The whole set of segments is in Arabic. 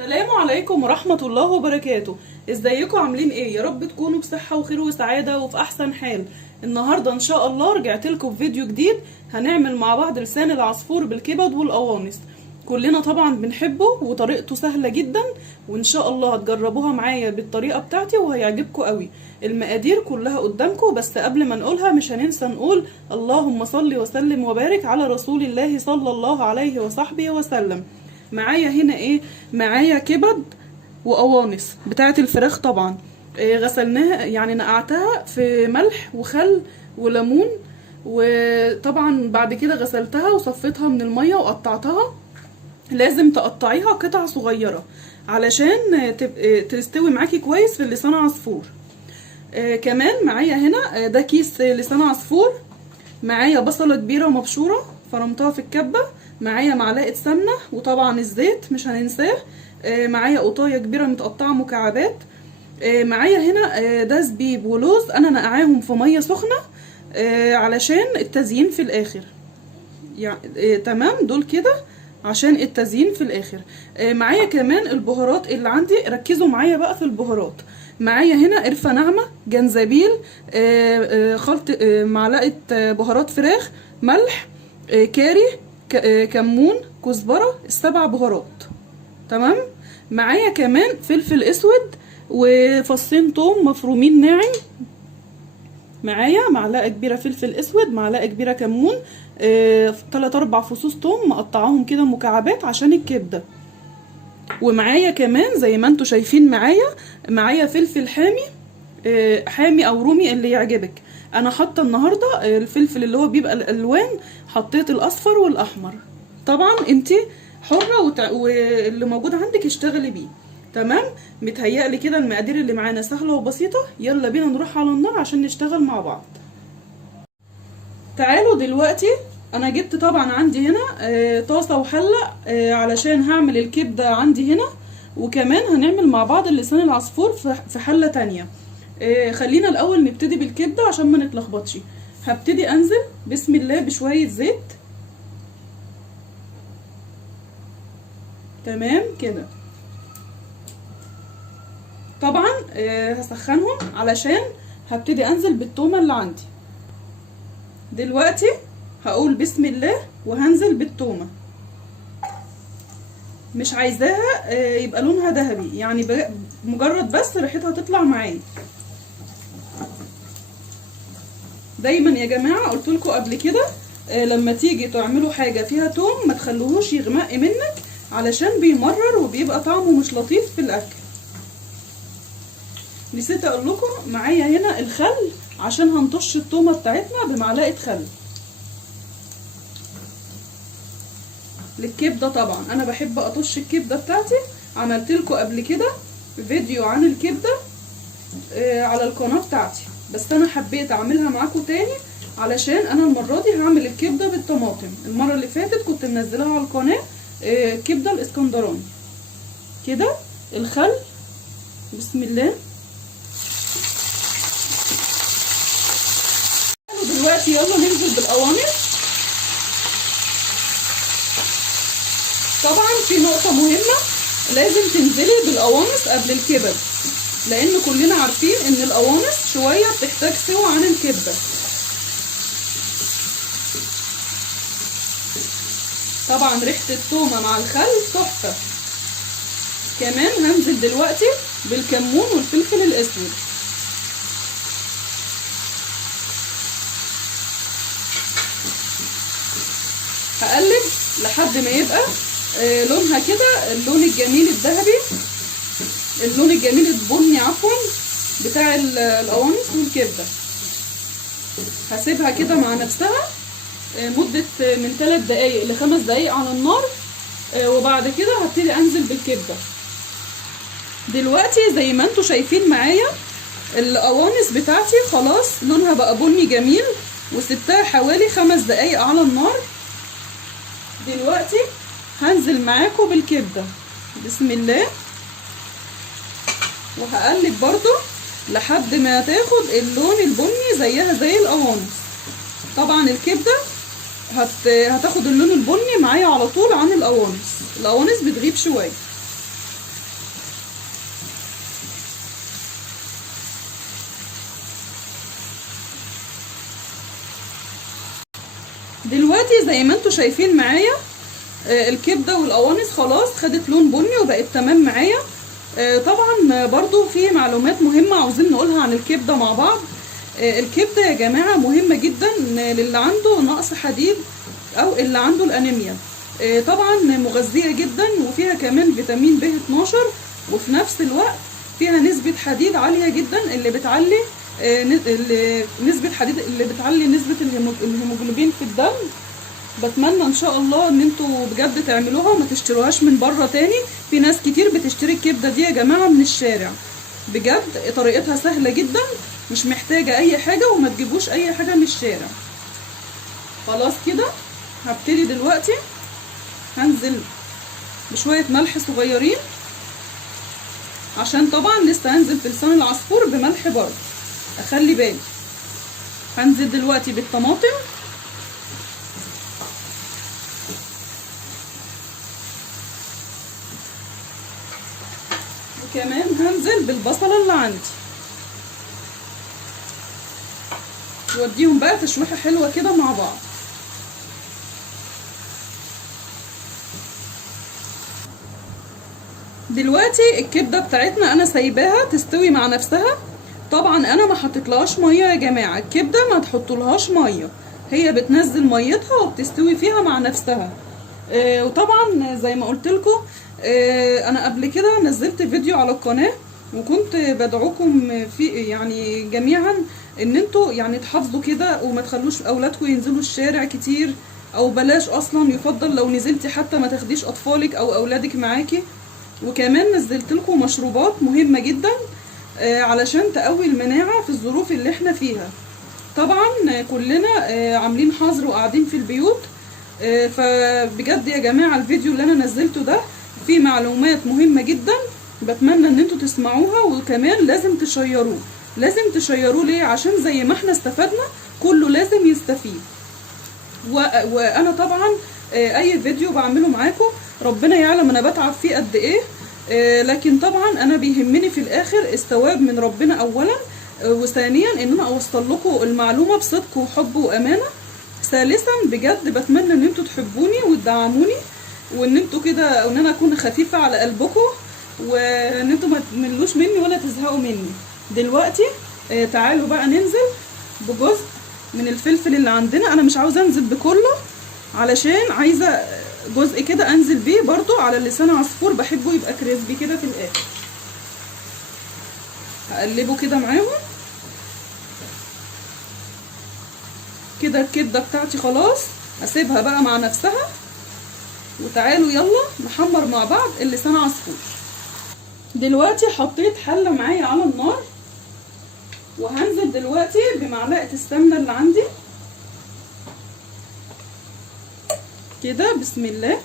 السلام عليكم ورحمة الله وبركاته. ازيكم عاملين ايه؟ يا رب تكونوا بصحة وخير وسعادة وفي احسن حال. النهاردة ان شاء الله رجعت لكم بفيديو جديد. هنعمل مع بعض لسان العصفور بالكبد والقوانص. كلنا طبعا بنحبه وطريقته سهلة جدا، وان شاء الله هتجربوها معايا بالطريقة بتاعتي وهيعجبكم قوي. المقادير كلها قدامكم، بس قبل ما نقولها مش هننسى نقول اللهم صل وسلم وبارك على رسول الله صلى الله عليه وصحبه وسلم. معايا هنا ايه؟ معايا كبد وقوانص بتاعه الفراخ طبعا. غسلناها، يعني نقعتها في ملح وخل وليمون، وطبعا بعد كده غسلتها وصفيتها من الميه وقطعتها. لازم تقطعيها قطع صغيره علشان تستوي معاكي كويس في لسان عصفور. كمان معايا هنا ده كيس لسان عصفور. معايا بصله كبيره مبشوره فرمتها في الكبه. معايا معلقه سمنه، وطبعا الزيت مش هننساه. معايا قطايه كبيره متقطعه مكعبات. معايا هنا ده زبيب ولوز، انا نقعاهم في ميه سخنه علشان التزيين في الاخر. يعني تمام، دول كده عشان التزيين في الاخر. معايا كمان البهارات اللي عندي، ركزوا معايا بقى في البهارات. معايا هنا قرفه ناعمه، جنزبيل، خلط، معلقه بهارات فراخ، ملح، كاري، كمون، كزبره، السبع بهارات. تمام. معايا كمان فلفل اسود وفصين توم مفرومين ناعم. معايا معلقه كبيره فلفل اسود، معلقه كبيره كمون، 3-4 فصوص توم مقطعاهم كده مكعبات عشان الكبده. ومعايا كمان زي ما انتوا شايفين معايا فلفل حامي، حامي او رومي اللي يعجبك. انا حاطه النهارده الفلفل اللي هو بيبقى الالوان، حطيت الاصفر والاحمر. طبعا انتي حره واللي موجود عندك اشتغلي بيه. تمام. متهيألي كده المقادير اللي معانا سهله وبسيطه. يلا بينا نروح على النار عشان نشتغل مع بعض. تعالوا دلوقتي، انا جبت طبعا عندي هنا طاسه وحله علشان هعمل الكبده عندي هنا، وكمان هنعمل مع بعض لسان العصفور في حله تانية. خلينا الاول نبتدي بالكبده عشان ما نتلخبطش. هبتدي انزل بسم الله بشويه زيت. تمام كده. طبعا هسخنهم علشان هبتدي انزل بالتومه اللي عندي. دلوقتي هقول بسم الله وهنزل بالتومه. مش عايزاها يبقى لونها ذهبي، يعني مجرد بس ريحتها تطلع معايا. دايما يا جماعه قلت لكم قبل كده، لما تيجي تعملوا حاجه فيها توم ما تخلوهوش يغمق منك، علشان بيمرر وبيبقى طعمه مش لطيف في الاكل. نسيت اقول لكم معايا هنا الخل، عشان هنطش التومه بتاعتنا بمعلقه خل للكبده. طبعا انا بحب اطش الكبده بتاعتي، عملت لكم قبل كده فيديو عن الكبده على القناه بتاعتي، بس انا حبيت اعملها معاكم تاني علشان انا المره دي هعمل الكبده بالطماطم. المره اللي فاتت كنت منزلها على القناه كبده الاسكندراني. كده الخل بسم الله. دلوقتي يلا ننزل بالقوانص. طبعا في نقطة مهمة، لازم تنزلي بالقوانص قبل الكبد، لان كلنا عارفين ان القوانص شوية بتحتاج سوا عن الكبدة. طبعا ريحة التومة مع الخل تحفة. كمان هنزل دلوقتي بالكمون والفلفل الاسود. هقلب لحد ما يبقى لونها كده اللون الجميل الذهبي، اللون الجميل البني عفوا بتاع القوانص والكبده. هسيبها كده مع نفسها مده من 3 دقايق ل5 دقايق على النار، وبعد كده هبتدي انزل بالكبده. دلوقتي زي ما انتوا شايفين معايا القوانص بتاعتي خلاص لونها بقى بني جميل، وسبتها حوالي 5 دقايق على النار. دلوقتي هنزل معاكم بالكبده بسم الله، وهقلب برضو لحد ما تاخد اللون البني زيها زي القوانص. طبعا الكبده هتاخد اللون البني معايا على طول عن القوانص بتغيب شويه. دلوقتي زي ما انتوا شايفين معايا الكبده والقوانص خلاص خدت لون بني وبقت تمام معايا. طبعا برضو في معلومات مهمه عاوزين نقولها عن الكبده مع بعض. الكبده يا جماعه مهمه جدا للي عنده نقص حديد او اللي عنده الانيميا. طبعا مغذيه جدا وفيها كمان فيتامين ب 12 وفي نفس الوقت فيها نسبه حديد عاليه جدا اللي بتعلي نسبه حديد اللي بتعلي نسبه الهيموجلوبين في الدم. بتمنى ان شاء الله ان انتوا بجد تعملوها وما تشتروهاش من بره تاني. في ناس كتير بتشتري الكبده دي يا جماعه من الشارع، بجد طريقتها سهله جدا مش محتاجه اي حاجه وما تجيبوش اي حاجه من الشارع. خلاص كده هبتدي دلوقتي هنزل بشويه ملح صغيرين عشان طبعا لسه هنزل في لسان العصفور بملح برضه، اخلي بالي. هنزل دلوقتي بالطماطم وكمان هنزل بالبصله اللي عندي واديهم بقى تشويحه حلوه كده مع بعض. دلوقتي الكبده بتاعتنا انا سايباها تستوي مع نفسها. طبعا انا ما حطيتلهاش ميه يا جماعه، الكبده ما تحطولهاش ميه، هي بتنزل ميتها وبتستوي فيها مع نفسها. وطبعا زي ما قلت لكم انا قبل كده نزلت فيديو على القناه وكنت بدعوكم في يعني جميعا ان انتوا يعني تحافظوا كده وما تخلوش اولادكم ينزلوا الشارع كتير، او بلاش اصلا، يفضل لو نزلتي حتى ما تاخديش اطفالك او اولادك معاكي. وكمان نزلت لكم مشروبات مهمه جدا علشان تقوي المناعه في الظروف اللي احنا فيها. طبعا كلنا عاملين حظر وقاعدين في البيوت، فبجد يا جماعه الفيديو اللي انا نزلته ده فيه معلومات مهمه جدا، بتمنى ان انتوا تسمعوها وكمان لازم تشيروه. لازم تشيروه ليه؟ عشان زي ما احنا استفدنا كله لازم يستفيد. وانا طبعا اي فيديو بعمله معاكم ربنا يعلم انا بتعب فيه قد ايه، لكن طبعا انا بيهمني في الاخر الثواب من ربنا اولا، وثانيا ان انا اوصل لكم المعلومه بصدق وحب وامانه، ثالثا بجد بتمنى ان انتوا تحبوني وتدعموني وان انتوا كده وان انا اكون خفيفه على قلبكم وان انتوا ما تملوش مني ولا تزهقوا مني. دلوقتي تعالوا بقى ننزل بجزء من الفلفل اللي عندنا. انا مش عاوزه انزل بكله علشان عايزه جزء كده انزل بيه برضو على لسان عصفور، بحبه يبقى كريسبي كده في الاخر. هقلبه كده معاهم كده. الكبده بتاعتي خلاص هسيبها بقى مع نفسها، وتعالوا يلا نحمر مع بعض اللسان عصفور. دلوقتي حطيت حله معايا على النار وهنزل دلوقتي بمعلقه السمنه اللي عندي كده. بسم الله.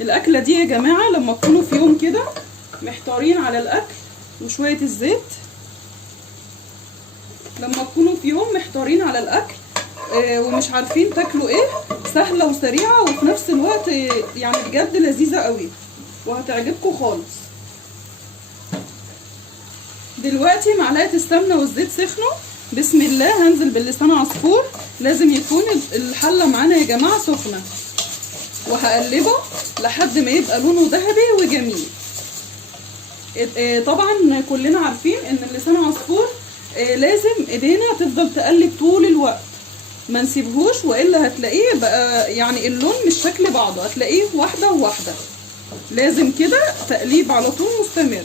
الاكله دي يا جماعه لما تكونوا في يوم كده محتارين على الاكل وشويه الزيت، لما تكونوا في يوم محتارين على الاكل ومش عارفين تاكلوا ايه، سهله وسريعه وفي نفس الوقت يعني بجد لذيذه قوي وهتعجبكم خالص. دلوقتي معلقه السمنه والزيت سخنوا، بسم الله. هنزل باللسان عصفور، لازم يكون الحله معانا يا جماعه سخنه، وهقلبه لحد ما يبقى لونه ذهبي وجميل. طبعا كلنا عارفين ان اللسان عصفور لازم ايدينا تفضل تقلب طول الوقت، ما نسيبهوش والا هتلاقيه بقى يعني اللون مش شكل بعضه، هتلاقيه واحده وواحده. لازم كده تقليب على طول مستمر.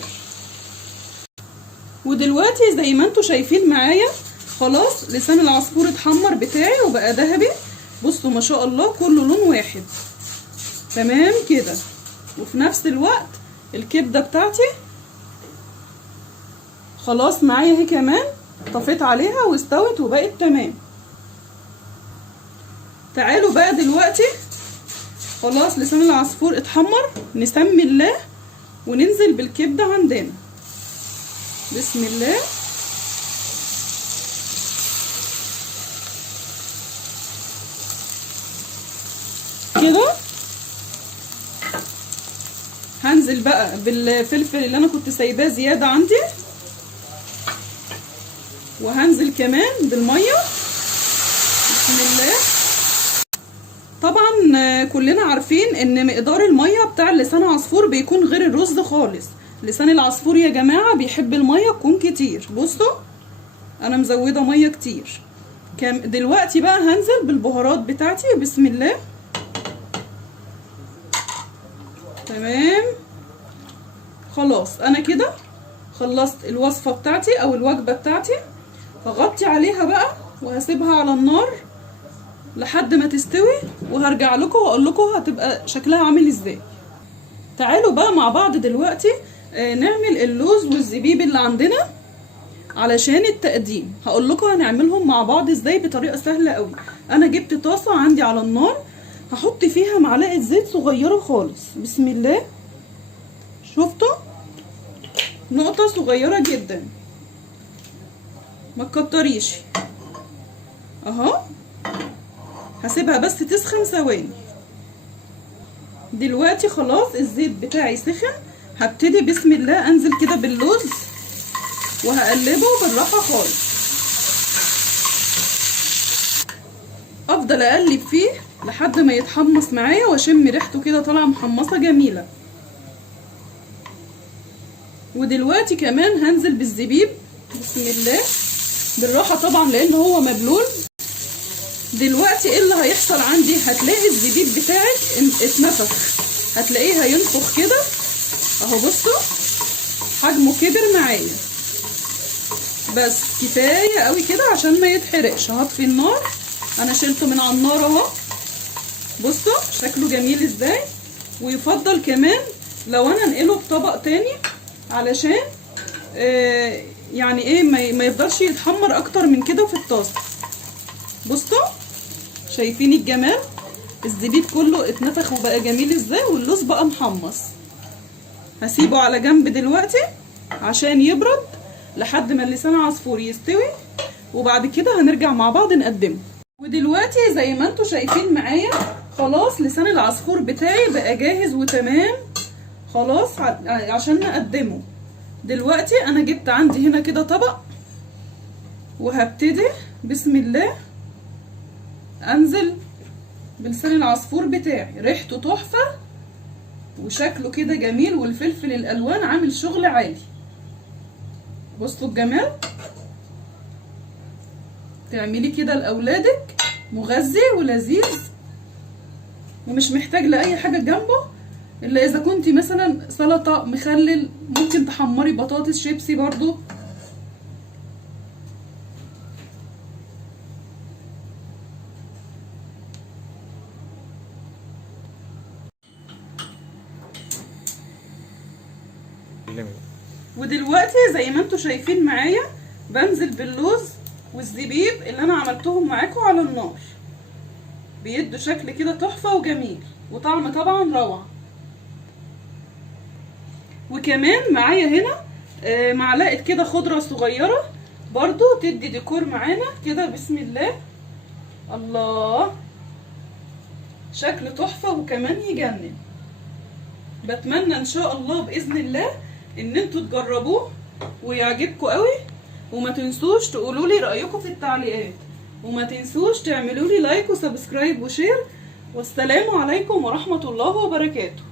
ودلوقتي زي ما انتوا شايفين معايا خلاص لسان العصفور اتحمر بتاعي وبقى ذهبي. بصوا ما شاء الله كله لون واحد تمام كده. وفي نفس الوقت الكبده بتاعتي خلاص معايا اهي كمان، طفيت عليها واستوت وبقت تمام. تعالوا بقى دلوقتي خلاص لسان العصفور اتحمر، نسمي الله وننزل بالكبده عندنا. بسم الله. كده هنزل بقى بالفلفل اللي انا كنت سايباه زياده عندي، وهنزل كمان بالميه بسم الله. طبعا كلنا عارفين ان مقدار الميه بتاع لسان عصفور بيكون غير الرز خالص. لسان العصفور يا جماعه بيحب الميه تكون كتير. بصوا انا مزوده ميه كتير. دلوقتي بقى هنزل بالبهارات بتاعتي. بسم الله. تمام خلاص انا كده خلصت الوصفه بتاعتي او الوجبه بتاعتي. هغطي عليها بقى وهسيبها على النار لحد ما تستوي، وهرجع لكم واقول لكم هتبقى شكلها عامل ازاي. تعالوا بقى مع بعض دلوقتي نعمل اللوز والزبيب اللي عندنا علشان التقديم. هقول لكم هنعملهم مع بعض ازاي بطريقه سهله قوي. انا جبت طاسه عندي على النار، هحط فيها معلقه زيت صغيره خالص. بسم الله. شفتوا؟ نقطه صغيره جدا، ما تكتريش اهو. هسيبها بس تسخن ثواني. دلوقتي خلاص الزيت بتاعي سخن. هبتدي بسم الله انزل كده باللوز وهقلبه بالراحه خالص. افضل اقلب فيه لحد ما يتحمص معايا واشم ريحته كده طالعه محمصه جميله. ودلوقتي كمان هنزل بالزبيب. بسم الله بالراحه طبعا لان هو مبلول. دلوقتي ايه اللي هيحصل عندي؟ هتلاقي الزبيب بتاعك اتنفخ، هتلاقيه هينفخ كده اهو. بصوا حجمه كبر معايا. بس كفايه قوي كده عشان ما يتحرقش. هطفي النار. انا شلته من على النار اهو. بصوا شكله جميل ازاي. ويفضل كمان لو انا انقله بطبق تاني علشان يعني ايه ما يفضلش يتحمر اكتر من كده في الطاسه. بصوا شايفين الجمال؟ الزبيب كله اتنفخ وبقى جميل ازاي، واللوز بقى محمص. هسيبه على جنب دلوقتي عشان يبرد لحد ما اللسان عصفور يستوي، وبعد كده هنرجع مع بعض نقدمه. ودلوقتي زي ما انتوا شايفين معايا خلاص لسان العصفور بتاعي بقى جاهز وتمام خلاص عشان نقدمه. دلوقتي انا جبت عندي هنا كده طبق، وهبتدي بسم الله انزل بلسان العصفور بتاعي. ريحته تحفه وشكله كده جميل، والفلفل الالوان عامل شغل عالي. بصوا الجمال. تعملي كده لاولادك مغذي ولذيذ ومش محتاج لاي حاجه جنبه الا اذا كنتي مثلا سلطه مخلل. ممكن تحمري بطاطس شيبسي برضو. ودلوقتي زي ما انتوا شايفين معايا بنزل باللوز والزبيب اللي انا عملتهم معاكم على النار. بيدوا شكل كده تحفه وجميل، وطعم طبعا روعه. وكمان معايا هنا معلقه كده خضره صغيره برضو تدي ديكور معانا كده. بسم الله. الله شكل تحفه وكمان يجنن. بتمنى ان شاء الله باذن الله ان انتوا تجربوه ويعجبكم قوي. وما تنسوش تقولوا لي رايكم في التعليقات، وما تنسوش تعملوا لي لايك وسبسكرايب وشير. والسلام عليكم ورحمه الله وبركاته.